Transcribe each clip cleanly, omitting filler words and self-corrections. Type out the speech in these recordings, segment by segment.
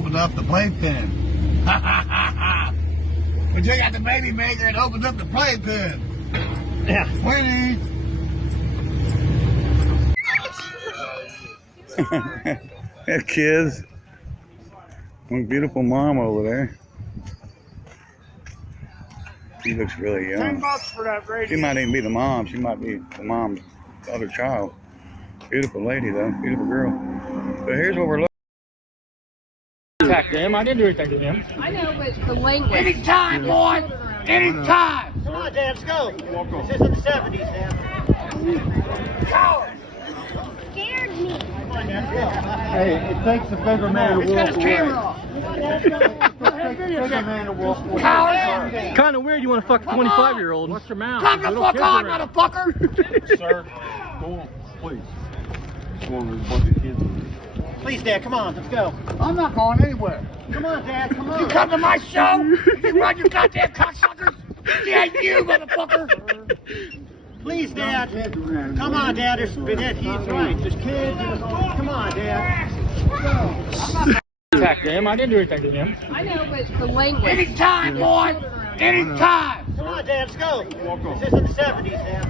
opened up the playpen. We took out the baby maker and opened up the playpen. Yeah. Winnie. That kids. One beautiful mom over there. She looks really young. $10 for that radio. She might even be the mom. She might be the mom's other child. Beautiful lady though. Beautiful girl. So here's what we're looking. Attack them. I didn't do anything to him. I know, but the language. Anytime, boy. Anytime. Come on, Dad, let's go. This is in the 70s, Dad. Scared me. Come on, Dad, let's go. Hey, it takes a bigger man to He's got walk his away. camera off. Bigger man to walk away. Kind of weird you want to fuck a 25-year-old. What's your mouth? Come the fuck on, motherfucker. Sir, go on, please. Go on, there's a bunch of kids. Please, Dad, come on, let's go. I'm not going anywhere. Come on, Dad, come on. You come to my show, you run your goddamn cocksuckers. Yeah, you motherfucker. Please, Dad. Come on, Dad, he's right. There's kids. Come on, Dad. Attack them. I didn't do anything to him. I know, but the language. Anytime, boy. Anytime. Come on, Dad, let's go. This is in the 70s, Dad.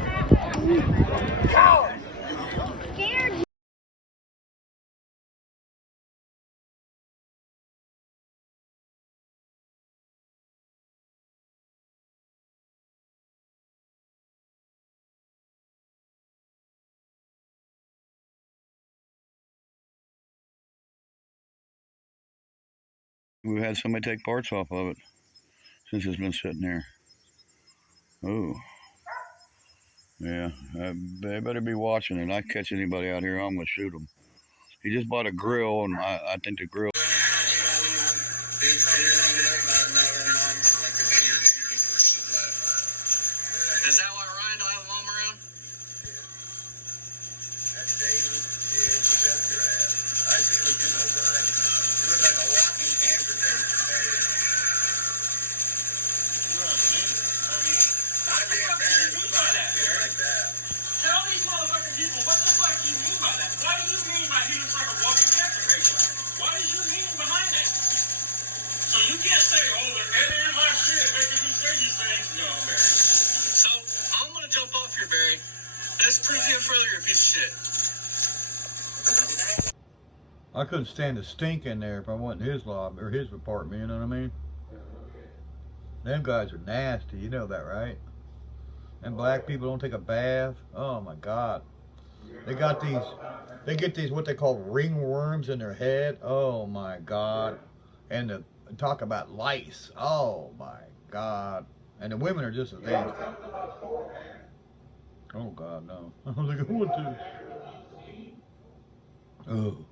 Scared me. We've had somebody take parts off of it since it's been sitting there. Oh. Yeah, they better be watching it. I catch anybody out here, I'm going to shoot them. He just bought a grill, and I think the grill... Is that why Ryan don't have a mom around? That's David. Yeah, you got your ass. I see what you know, Ryan. You look like a walking cancer patient, baby. You know what I mean? I'd be embarrassed about shit like that. Tell these motherfucking people, what the fuck do you mean by that? What do you mean by he looks like a walking cancer patient? What is your meaning behind that? So you can't say, oh, they're editing my shit, making me say these things. No, Barry. So, I'm gonna jump off here, Barry. Let's prove you further you're a piece of shit. I couldn't stand the stink in there if I wasn't in his lobby or his apartment, you know what I mean? Them guys are nasty, you know that, right? And black people don't take a bath. Oh my God. They get these what they call ringworms in their head. Oh my God. And talk about lice. Oh my God. And the women are just as nasty. Oh God, no. I don't think I want to. Oh.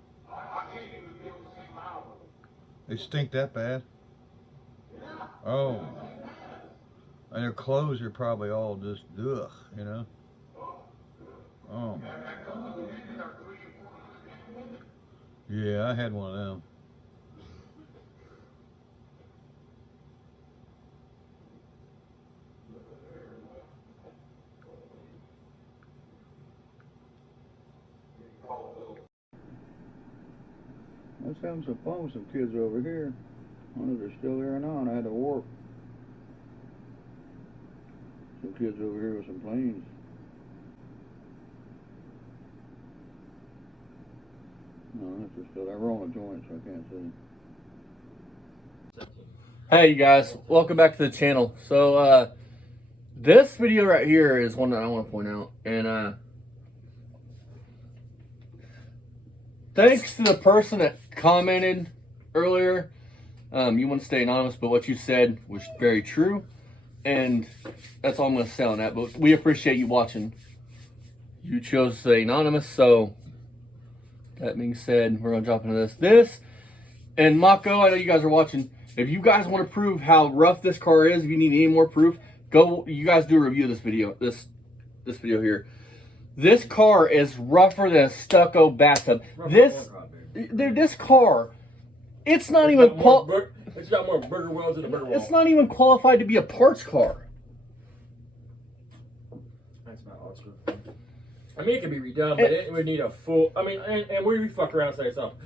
They stink that bad? Oh. And their clothes are probably all just ugh, you know? Oh my God. Yeah, I had one of them. I was having some fun with some kids over here. I wonder if they're still there or not. I had to work. Some kids over here with some planes. No, if they're still there. We're on a joint, so I can't see. Hey you guys, welcome back to the channel. So this video right here is one that I want to point out, and thanks to the person that commented earlier. You want to stay anonymous, but what you said was very true, and that's all I'm going to say on that. But we appreciate you watching. You chose to stay anonymous, so that being said, we're going to jump into this. And Mako, I know you guys are watching. If you guys want to prove how rough this car is, if you need any more proof, go. You guys do a review of this video. This video here. This car is rougher than a stucco bathtub. This car, it's not even It's got more burger wells than a burger wall. It's not even qualified to be a parts car. That's not Oscar. I mean, it could be redone, but it would need a full. I mean, and we fuck around and say something.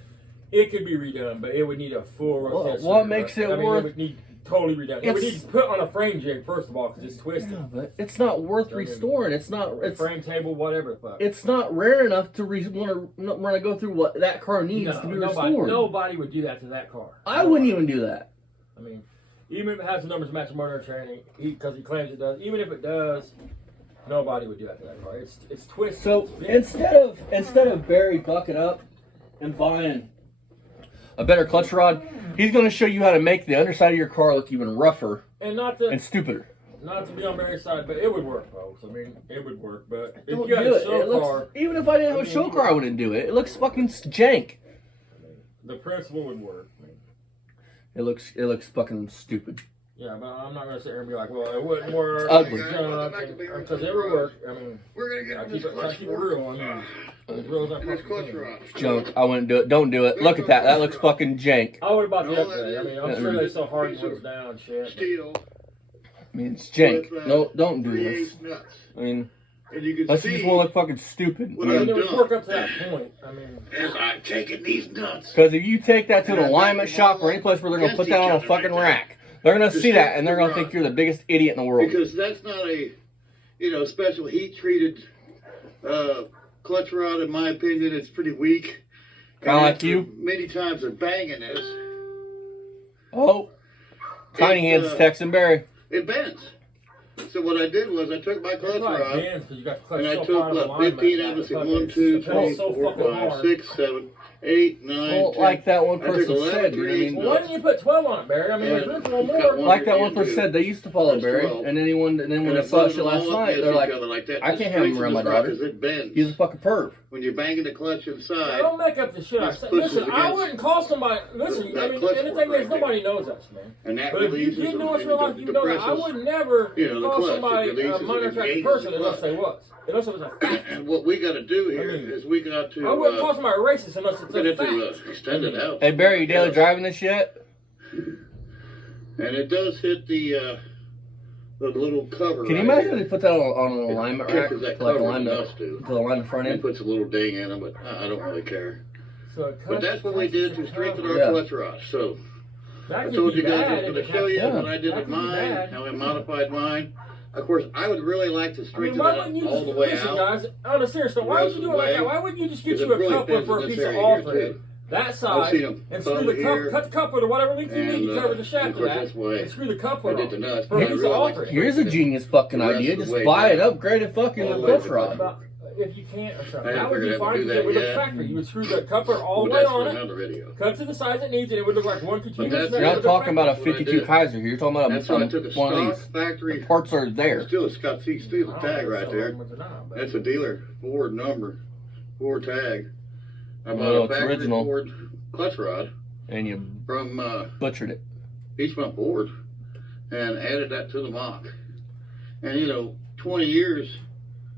It could be redone, but it would need a full Well, rotation. what makes it I mean, worth- It would need totally redone. It would It's- need to put on a frame jig first of all because it's twisted. Yeah, but it's not worth restoring. It's not. It's Frame table, whatever the fuck. it's not rare enough to want to go through what that car needs to be restored. Nobody would do that to that car. I wouldn't even do that. I mean, even if it has the numbers matching motor training, because he claims it does. Even if it does, nobody would do that to that car. It's twisted. So it's instead of Barry bucking up and buying a better clutch rod, he's going to show you how to make the underside of your car look even rougher and not to and stupider. not to be on Barry's side, but it would work, folks. I mean, it would work. But if Don't you had do a it. show It looks, car, even if I didn't have a show car, I wouldn't do it. It looks fucking jank. the principle would work. I mean, It looks fucking stupid. yeah, but I'm not gonna sit here and be like, well, it wouldn't work. It's ugly. Because it would work. I mean, We're gonna get I on keep this it, I clutch keep it real. I mean, as real as I and this possibly clutch can. rod. Junk. I wouldn't do it. Don't do it. Look at that. That looks fucking jank. I would about to All upgrade. that I mean, is- I'm sure they sell hard ones down and shit. Steel. I mean, it's jank. with, No, don't do this. 3/8 nuts. I mean, And you can unless you just see want to look fucking stupid. what I I've mean, it would done work up to that point. I mean, as I'm taking these nuts. Because if you take that to an alignment shop or any place where they're gonna put that on a fucking rack, they're gonna see that and they're gonna think you're the biggest idiot in the world. Because that's not a, special heat treated clutch rod. In my opinion, it's pretty weak. Kinda And like after you. Many times they're banging this. Oh, Tiny Hands texting Barry. It bends. So what I did was I took my clutch it's like rod bands because you got the clutch and I so took far out of what alignment 15 that of us the in fucking- 1, 2, it feels 3, so 4, fucking 5, hard. 6, 7, 8, 9, Well, 10. like that one I took person 11 said, dude. I mean, Well, why didn't you put 12 on it, Barry? I mean, Yeah. there's room for one Got more. one. like that one Hand person do. said, they used to follow That's Barry, 12. and then when they And saw I shit put last them all night, against they're each like, other like that. I Just can't have him straighten around my this rod daughter. 'cause it bends. He's a fucking perv. When you're banging the clutch inside. Don't make up the shit. I Let's said, push listen, it I against wouldn't call somebody. Listen, that I mean, clutch anything fork is right nobody knows us, man. And that But if you releases did know us and real life, you know that. I depresses, would never the call clutch. somebody It a releases minor and attracted engages person the unless clutch. they was. Unless it was a fact. And what we got to do here I mean, is we got to. I wouldn't call somebody racist unless it's we a got to fact. extend it out. Hey Barry, you daily driving this yet? And it does hit the little cover. Can you right imagine here. they put that on an alignment rack, Catches that to like cover align enough the to. line the front It end? puts a little ding in them, but I don't really care. So it But that's what we did to strengthen our Yeah. clutch rod. So That I could told be you guys bad I was if going to it show has- you Yeah. what I did That with could be mine, bad. how I modified mine. Of course, I would really like to I mean, strengthen why it wouldn't you all just the way listen, out. guys? On a serious note, why would you do it like that? way, Why wouldn't you just get because you it a really coupler bends for in a this piece of area all here, thread? too. That I've side, seen 'em and bone screw the here, cut the coupler to whatever length you need. and, You cover the shaft of of course, that, that's why and screw the coupler I did on the nuts. for a but I piece of really all like to thread. Here's a genius fucking The rest idea. of the Just way buy it, down. upgrade it, fucking All the clutch way rod. About- If you can't or something, I that would be figured I would fine do because it would that look yet. factory. You would screw the coupler all the But way that's for on it, another video. cut to the size it needs, and it would look like one But continuous. that's- thread. You're It not would look talking about a factory. What I 52 did. Kaiser here. You're talking about That's why I one took a of stock these. factory. The parts are there. Still, it's got see, still the I don't tag know right if there. some ones or not, but- That's a dealer Ford number, Ford tag. I Oh, bought a it's factory original. Ford clutch rod And you from butchered it. Eastman Ford and added that to the mock. And 20 years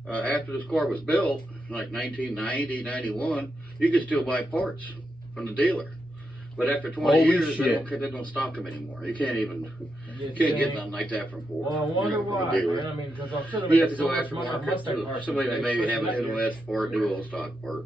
after this car was built, like 1990, 91, you could still buy parts from the dealer. But after 20 Holy years, shit. they don't stock them anymore. You can't even You can't get think- nothing like that from Ford. Well, I wonder from a why, dealer. man. I mean, because I'm sure they're You have to making go so much money on aftermarket Mustang too. cars. Somebody that maybe have an Especially that NOS part, dual stock part,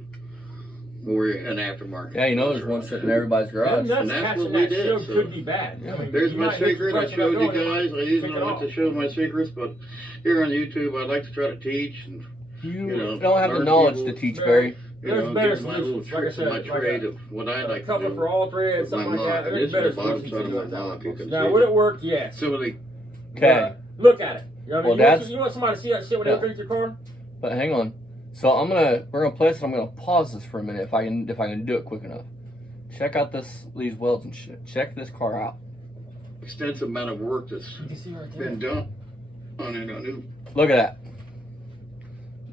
or an aftermarket. Yeah, you know there's one sitting in everybody's Them garage. nuts And that's catching what we that did, show so- could be bad. I mean, There's you my might hit secret. I the showed you pressure guys. I going, usually pick it like off. to show my secrets, but here on YouTube, I like to try to teach and You don't have the learn knowledge people. to teach, Barry. There's better give my little solutions. Like I tricks said, of my like trade a- of what I A like to couple do. for all threads, with my something like mock. that. And There's this better is the bottom solutions side to of do my it that mock. You way. can Now, see would it. it work? Yes. Somebody, Okay. Look at it. You know what I Well, mean? that's- You want somebody to see that shit when they Yeah. look at your car? But hang on. So we're gonna play this and I'm gonna pause this for a minute if I can do it quick enough. Check out these welds and shit. Check this car out. extensive amount of work that's You can see right there. been done on it. A new Look at that.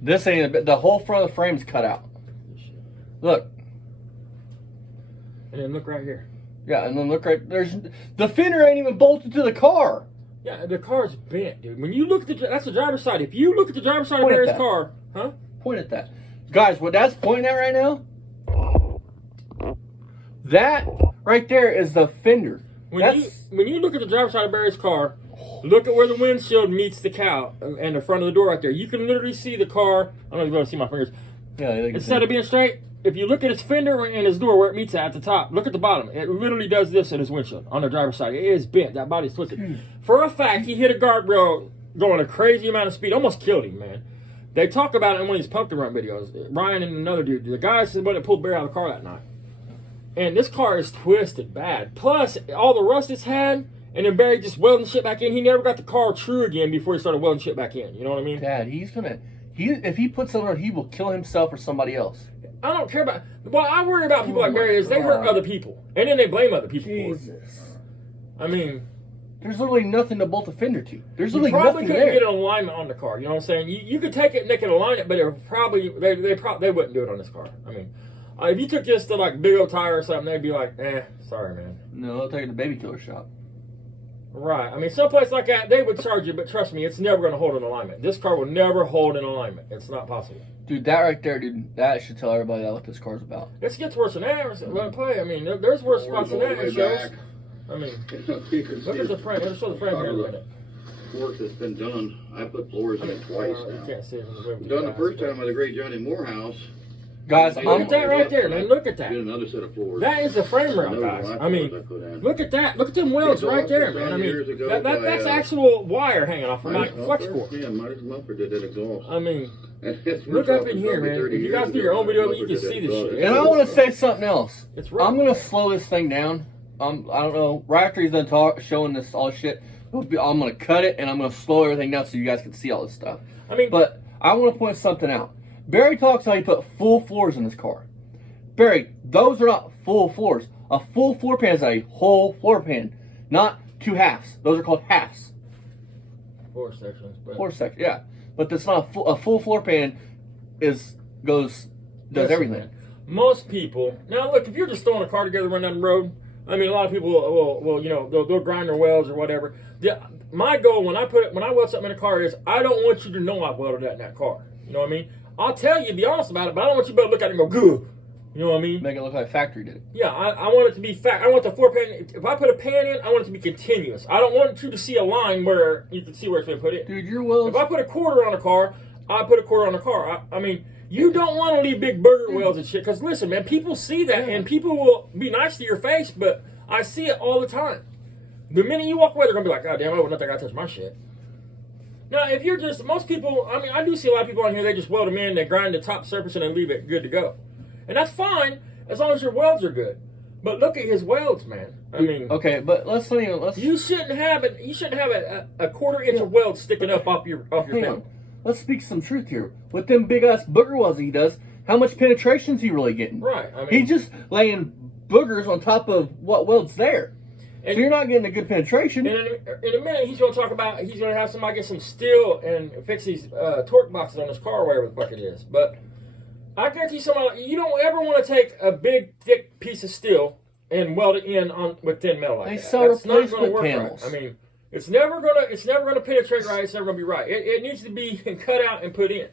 This ain't the whole front of the frame's cut out. Look. And then look right here. Yeah, and then look right there's the fender ain't even bolted to the car. Yeah, the car's bent, dude. When you look at that's the driver's side. If you look at the driver's side of Point at Barry's that. car, huh? Point at that. Guys, what that's pointing at right now? That right there is the fender. When you look at the driver's side of Barry's car, look at where the windshield meets the cow and the front of the door right there. You can literally see the car. I don't know if you're going to see my fingers. Yeah, Instead of being straight, if you look at his fender and his door where it meets at the top, look at the bottom. It literally does this in his windshield on the driver's side. It is bent. That body's twisted. For a fact, he hit a guardrail going a crazy amount of speed. Almost killed him, man. They talk about it in one of these pump to run videos. Ryan and another dude. The guy said what pulled Barry out of the car that night. And this car is twisted bad. Plus, all the rust it's had, and then Barry just welding shit back in. He never got the car true again before he started welding shit back in. You know what I mean? Dad, if he puts something on, he will kill himself or somebody else. I don't care about. What I worry about people like Barry is they hurt other people, and then they blame other people for it. I mean, there's literally nothing to bolt a fender to. There's you literally probably nothing couldn't there. get an alignment on the car. You know what I'm saying? You could take it and they could align it, but it probably they wouldn't do it on this car. I mean, if you took this to like Big O Tire or something, they'd be like, sorry, man. No, they'll take it to Baby Killer shop. Right. I mean, someplace like that, they would charge you, but trust me, it's never going to hold an alignment. This car will never hold an alignment. It's not possible. Dude, that right there, dude, that should tell everybody what this car's about. It gets worse than that. Let it play. I mean, there's worse spots than that. It shows. I mean, look at the frame. Let's show the frame here in a minute. Work that's been done. I put floors in it twice You now. can't see it. Done the first time at the great Johnny Moore house. Guys, Look at that right there, man. Look at that. Did another set of floors. That is the frame rail, guys. I mean, look at that. Look at them welds right there, man. I mean, that's actual wire hanging off of my flex core. Yeah, Midas Mumford did that exhaust. I mean, look up in here, man. If you guys do your own video, you can see this shit. And I want to say something else. It's rough. I'm going to slow this thing down. I don't know. Right after he's done showing this all shit, I'm going to cut it and I'm going to slow everything down so you guys can see all this stuff. I mean, but I want to point something out. Barry talks how he put full floors in this car. Barry, those are not full floors. A full floor pan is a whole floor pan, not two halves. Those are called halves. Floor sections. Floor section, yeah. But that's not a full floor pan. Does everything. Man. Most people now look. If you're just throwing a car together, run down the road. I mean, a lot of people will you know, they'll grind their welds or whatever. My goal when I weld something in a car is I don't want you to know I've welded that in that car. You know what I mean? I'll tell you, be honest about it, but I don't want you to be able to look at it and go, good. You know what I mean? Make it look like a factory did it. Yeah, I want it to be I want the floor pan. If I put a pan in, I want it to be continuous. I don't want you to see a line where you can see where it's been put in. Dude, your welds. If I put a quarter on a car, I put a quarter on a car. I mean, you don't want to leave big burger welds and shit. Because listen, man, people see that and people will be nice to your face, but I see it all the time. The minute you walk away, they're going to be like, God damn, I wouldn't think I touch my shit. Now, if you're just, most people, I mean, I do see a lot of people on here, they just weld them in, they grind the top surface and then leave it good to go. And that's fine, as long as your welds are good. But look at his welds, man. I mean, okay, but you shouldn't have a quarter inch of weld sticking up off your pan. Let's speak some truth here. With them big ass booger welds he does, how much penetration's he really getting? Right. I mean, he's just laying boogers on top of what weld's there. So you're not getting a good penetration. And in a minute, he's going to talk about, he's going to have somebody get some steel and fix these torque boxes on his car or whatever the fuck it is. But I guarantee you don't ever want to take a big, thick piece of steel and weld it in with thin metal like that. They sell replacement panels. Right. I mean, it's never gonna penetrate right. It's never gonna be right. It needs to be cut out and put in.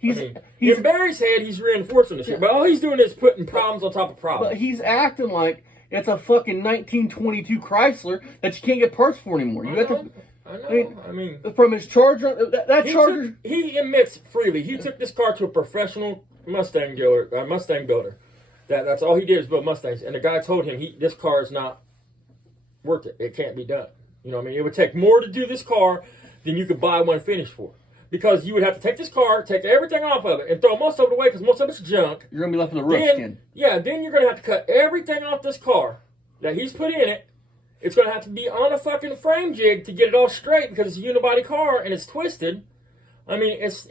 In Barry's head, he's reinforcing this shit, but all he's doing is putting problems on top of problems. But he's acting like it's a fucking 1922 Chrysler that you can't get parts for anymore. You got to. I mean, from his Charger, that Charger. He admits freely he took this car to a professional Mustang builder. That's all he did is build Mustangs, and the guy told him this car is not worth it. It can't be done. You know what I mean? It would take more to do this car than you could buy one finished for. Because you would have to take this car, take everything off of it, and throw most of it away because most of it's junk. You're going to be left with a roof skin. Yeah, then you're going to have to cut everything off this car that he's put in it. It's going to have to be on a fucking frame jig to get it all straight because it's a unibody car and it's twisted. I mean, it's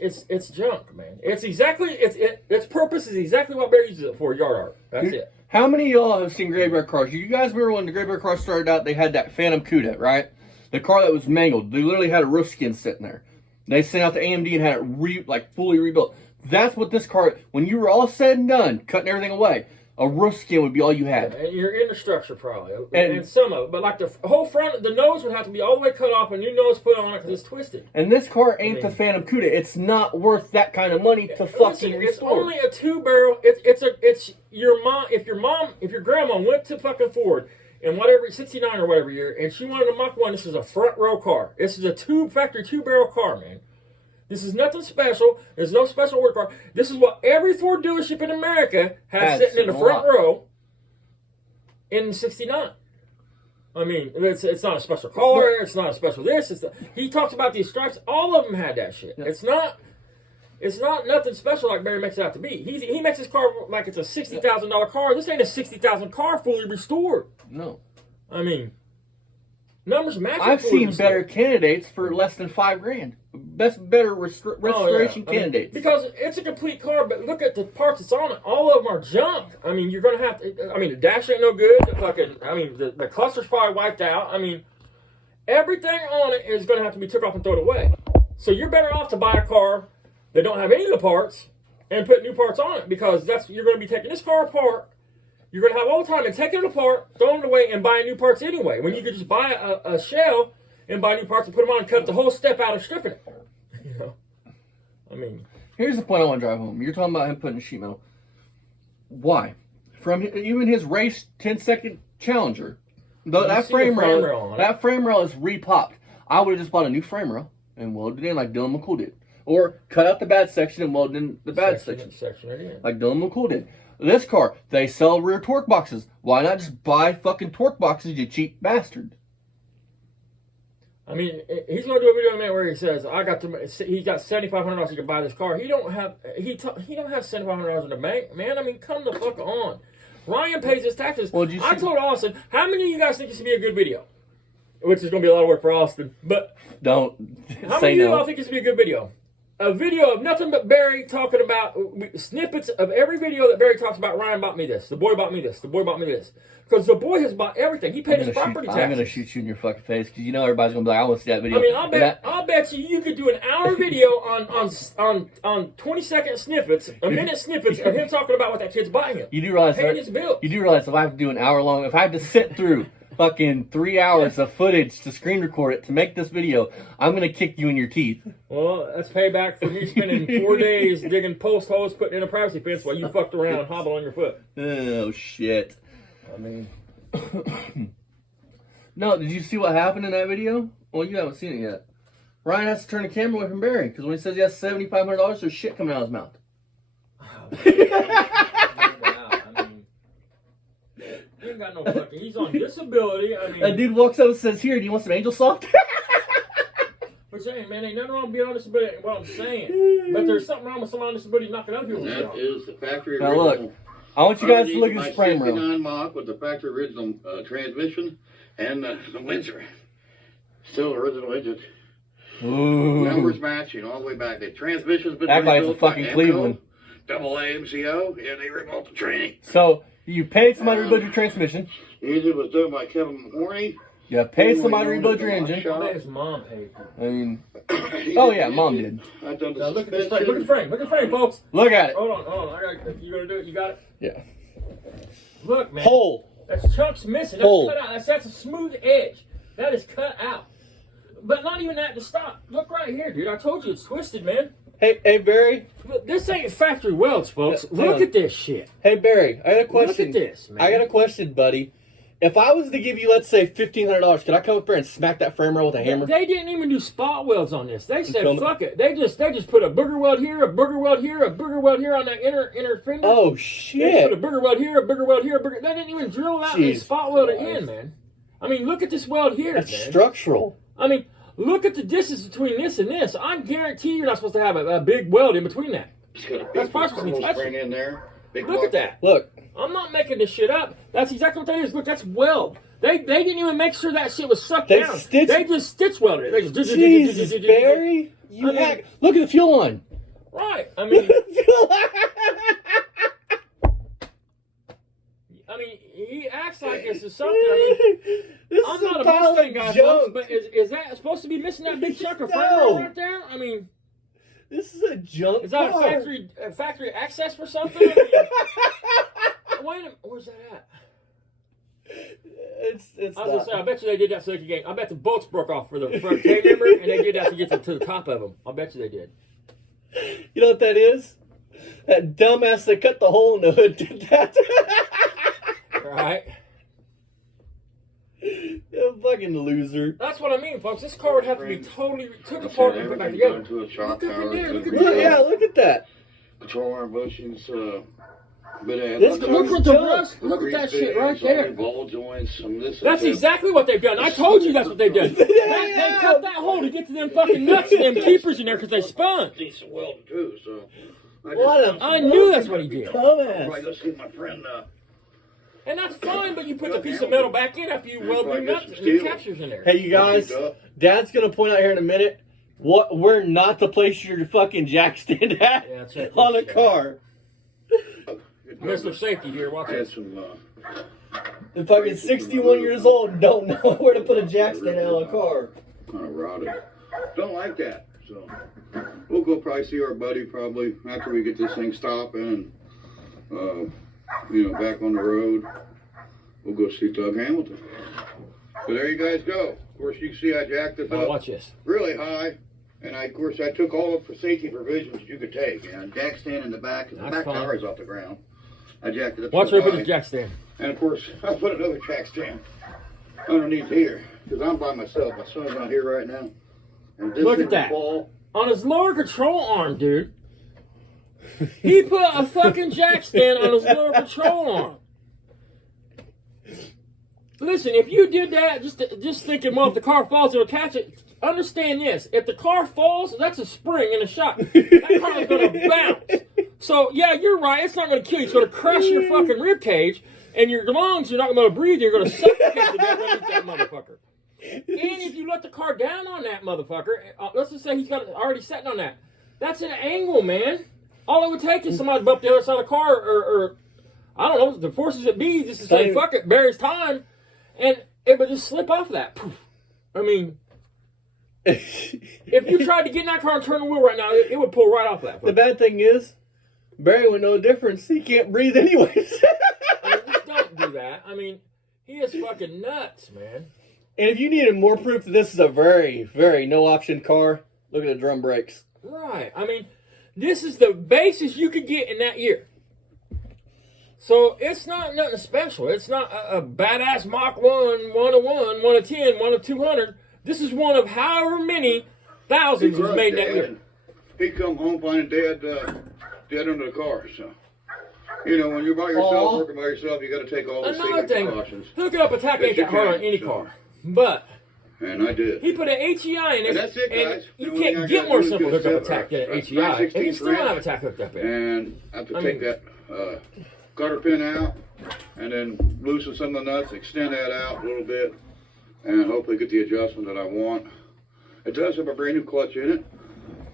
junk, man. Its purpose is exactly what Barry uses it for, yard art. That's it. How many of y'all have seen Graybear cars? You guys remember when the Graybear car started out, they had that Phantom Cuda, right? The car that was mangled. They literally had a roof skin sitting there. They sent out to AMD and had it fully rebuilt. That's what this car, when you were all said and done, cutting everything away, a roof skin would be all you had. And your inner structure probably, and some of it. But like the whole front, the nose would have to be all the way cut off, and new nose put on it because it's twisted. And this car ain't the Phantom Cuda. It's not worth that kind of money to fucking restore. It's only a 2-barrel. It's your mom. If your grandma went to fucking Ford in whatever 69 or whatever year, and she wanted a Mach 1, this is a front row car. This is a factory 2-barrel car, man. This is nothing special. There's no special work car. This is what every Ford dealership in America has sitting in the front row in '69. I mean, it's not a special car. It's not a special this. He talks about these stripes. All of them had that shit. Yeah. It's not nothing special like Barry makes it out to be. He makes his car like it's a $60,000 car. This ain't a $60,000 car fully restored. No. I mean, numbers match. I've seen better candidates for less than $5,000. Better restoration candidates. Because it's a complete car, but look at the parts that's on it. All of them are junk. I mean, you're gonna have to. I mean, the dash ain't no good. The cluster's probably wiped out. I mean, everything on it is gonna have to be took off and thrown away. So you're better off to buy a car that don't have any of the parts and put new parts on it, because you're gonna be taking this car apart. You're gonna have all the time and taking it apart, throwing it away, and buying new parts anyway. When you could just buy a shell and buy new parts and put them on and cut the whole step out of stripping it. You know, I mean, here's the point I want to drive home. You're talking about him putting sheet metal. Why? From even his race 10-second Challenger, that frame rail is re-popped. I would have just bought a new frame rail and welded it in like Dylan McCool did, or cut out the bad section and welded in the bad section like Dylan McCool did. This car, they sell rear torque boxes. Why not just buy fucking torque boxes, you cheap bastard? I mean, he's going to do a video in a minute where he says, he got $7,500 he can buy this car. He don't have $7,500 in the bank, man. I mean, come the fuck on. Ryan pays his taxes. Well, I told Austin, how many of you guys think this would be a good video? Which is going to be a lot of work for Austin, but don't how many of you all think this would be a good video? A video of nothing but Barry talking about snippets of every video that Barry talks about. Ryan bought me this. The boy bought me this. The boy bought me this. Because the boy has bought everything. He paid his property taxes. I'm going to shoot you in your fucking face because you know everybody's going to be like, I want to see that video. I mean, I'll bet you could do an hour video on 20-second snippets, a minute snippets of him talking about what that kid's buying him. You do realize paying his bills. You do realize if I have to do an hour long, if I have to sit through fucking 3 hours of footage to screen record it to make this video, I'm going to kick you in your teeth. Well, that's payback for me spending 4 days digging post holes, putting in a privacy fence while you fucked around and hobbled on your foot. Oh, shit. I mean... No, did you see what happened in that video? Well, you haven't seen it yet. Ryan has to turn the camera away from Barry because when he says he has $7,500, there's shit coming out of his mouth. He ain't got no fucking... He's on disability. I mean... That dude walks up and says, here, do you want some angel soft? We're saying, man, ain't nothing wrong with being on disability, what I'm saying. But there's something wrong with someone on disability knocking other people down. That is the factory now original. Look, I want you guys to look at this frame rail. 69 Mach with the factory original transmission and the Windsor. Still original engine. Ooh. Numbers matching all the way back. The transmission's been act like it's a rebuilt fucking by Cleveland. Double AMCO. Yeah, they rebuilt the training. So, you paid somebody to rebuild your transmission. The engine was done by Kevin Horney. You paid somebody to rebuild your engine. I bet his mom paid for it. I mean, oh yeah, mom did. I've done the now look at this frame. Look at the frame. Look at the frame, folks. Look at it. Hold on. You gonna do it? You got it? Yeah. Look, man. Hole. That's chunks missing. That's cut out. That's a smooth edge. That is cut out. But not even that to stop. Look right here, dude. I told you it's twisted, man. Hey, Barry. Look, this ain't factory welds, folks. Look at this shit. Hey, Barry. I got a question. Look at this, man. I got a question, buddy. If I was to give you, let's say, $1,500, could I come up there and smack that frame rail with a hammer? They didn't even do spot welds on this. They said, fuck it. They just put a booger weld here, a booger weld here, a booger weld here on that inner fender. Oh, shit. They put a booger weld here, a booger weld here, a booger... They didn't even drill out and spot weld it in, man. I mean, look at this weld here, That's man. structural. I mean, look at the distance between this and this. I guarantee you're not supposed to have a big weld in between that. That's possibly spring in there. Look at that. Look. I'm not making this shit up. That's exactly what that is. Look, that's weld. They didn't even make sure that shit was sucked down. They just stitch welded it. They just Jesus, Barry. You hack. Look at the fuel line. Right. I mean, he acts like this is something. I mean, I'm not a Mustang guy, folks, but is that supposed to be missing that big chunk of frame right there? I mean, this is a junk. Is that a factory access for something? I mean, wait a minute. Where's that at? It's I was gonna say, I bet you they did that so they could get. I bet the bolts broke off for the front K member, and they did that to get to the top of them. I bet you they did. You know what that is? That dumbass that cut the hole in the hood did that. Right. Fucking loser. That's what I mean, folks. This car would have to be totally took apart and put back together. To a shock Look up tower. in there, look at to that. Yeah, look at that. control arm bushings, bit of This Look at the rust. Look at that shit right there. Ball joints, some this. That's exactly what they've done. I told you that's what they've done. They cut that hole to get to them fucking nuts and them keepers in there because they spun. Decent welding too, so. I knew that's what he did. Probably go see my friend. And that's fine, but you put the piece of metal back in after you weld new nuts and new captures in there. Hey, you guys. Dad's gonna point out here in a minute. Where not to place your fucking jack stand at Yeah, check on a this car. Mr. Safety here, watch I had this. some. The fucking 61 years old and don't know where to put a jack stand on a car. Kind of rotted. Don't like that. So we'll go probably see our buddy probably after we get this thing stopping and back on the road. We'll go see Doug Hamilton. So there you guys go. Of course, you can see I jacked this Oh, up watch this. really high, and I took all the safety provisions you could take. Jack stand in the back, because the That's back fine. tower is off the ground. I jacked it up. Watch so where I put high. the jack stand. And of course, I put another jack stand underneath here because I'm by myself. My son's not here right now. And this Look thing at that. will fall. On his lower control arm, dude. He put a fucking jack stand on his lower control arm. Listen, if you did that, just thinking, well, if the car falls, it'll catch it. Understand this: if the car falls, that's a spring and a shock. That car is going to bounce. So yeah, you're right. It's not going to kill you. It's going to crush your fucking rib cage, and your lungs. You're not going to breathe. You're going to suffocate to death underneath that motherfucker. And if you let the car down on that motherfucker, let's just say he's got it already setting on that. That's an angle, man. All it would take is somebody to bump the other side of the car, or I don't know, the forces that be, just to say, fuck it, Barry's time, and it would just slip off that. Poof. I mean, if you tried to get in that car and turn the wheel right now, it would pull right off that. The bad thing is, Barry would know the difference. He can't breathe anyways. I mean, just don't do that. I mean, he is fucking nuts, man. And if you needed more proof that this is a very, very no-option car, look at the drum brakes. Right. I mean, this is the basis you could get in that year. So it's not nothing special. It's not a badass Mach 1, 1 of 1, 1 of 10, 1 of 200. This is one of however many thousands was made that year. He'd come home finding dead under the car. So, when you're by yourself, working by yourself, you got to take all the Another safety thing, precautions. hooking up attack ain't that hard on any car. But And I did. he put an HEI in it, And that's it, guys. you The only thing can't I get gotta more do is simple get a hookup set- attack than an that's HEI. And you 9/16 still don't have wrench. attack hooked up in. And I have to I take mean- that gutter pin out and then loosen some of the nuts, extend that out a little bit, and hopefully get the adjustment that I want. It does have a brand new clutch in it.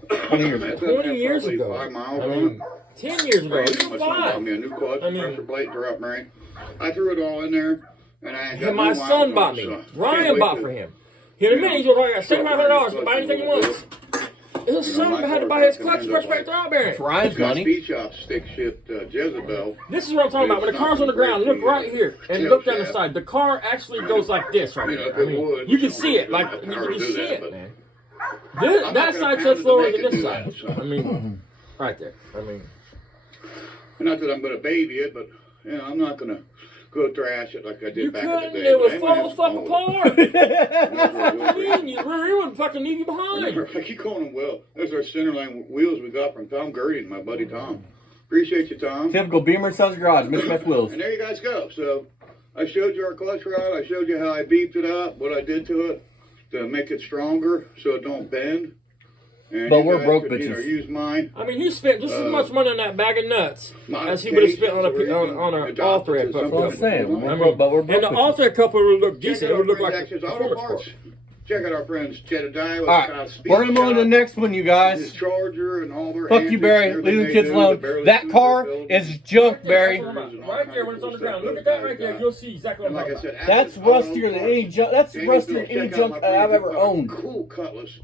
20 years ago. 5 miles I on mean, 10 years ago. it. Even My son bought 5. me a new clutch, I mean- pressure plate, drop bearing. I threw it all in there, and I got And my new son miles bought on it, me. so can't Ryan wait bought to- for him. In a minute, he's going to got $7,500 to buy anything he wants. His son had to buy his clutch, pressure plate, throw bearing. Ryan's It's got money. speed shop stick shift Jezebel. This is what I'm talking about. When the car's on the ground, look right here and look down the side. The car actually goes like this right here. I mean, you can see it. Like, you can just see it, man. That side's so slower than this side. I mean, right there. I mean, Not that I'm going to baby it, but I'm not going to go thrash it like I did you back in the couldn't. day. It would But fall the fuck anyway, apart. What do you mean? He wouldn't fucking leave you behind. I keep calling them Will. There's our centerline wheels we got from Tom Gertie and my buddy Tom. Appreciate you, Tom. Typical Beamer Sons Garage, mismatched wheels. And there you guys go. So I showed you our clutch rod. I showed you how I beefed it up, what I did to it to make it stronger so it don't bend. And But you we're guys broke could, bitches. Use mine. I mean, he spent just as much money on that bag of nuts as he would have spent on an all-thread That's cup. what I'm saying. I mean, But we're and the broke. all-thread cup would look decent. Check It out would look our like friends a Access Auto performance Parts. car. Check out our friends Jedediah with Alright, Speed we're gonna move on to the Shop, next one, you his guys. Charger and all their Fuck you, antics Barry. and Leave everything the kids they do, alone. the barrel That smooth car build. is junk, Barry. Right there when it's on the ground. Look at that right there. You'll see exactly And what I'm like I talking said, about. That's Access Auto rustier than Parts. any junk. That's Danny rustier Bill, than any check out junk my I've brand new ever owned. Cool Cutlass.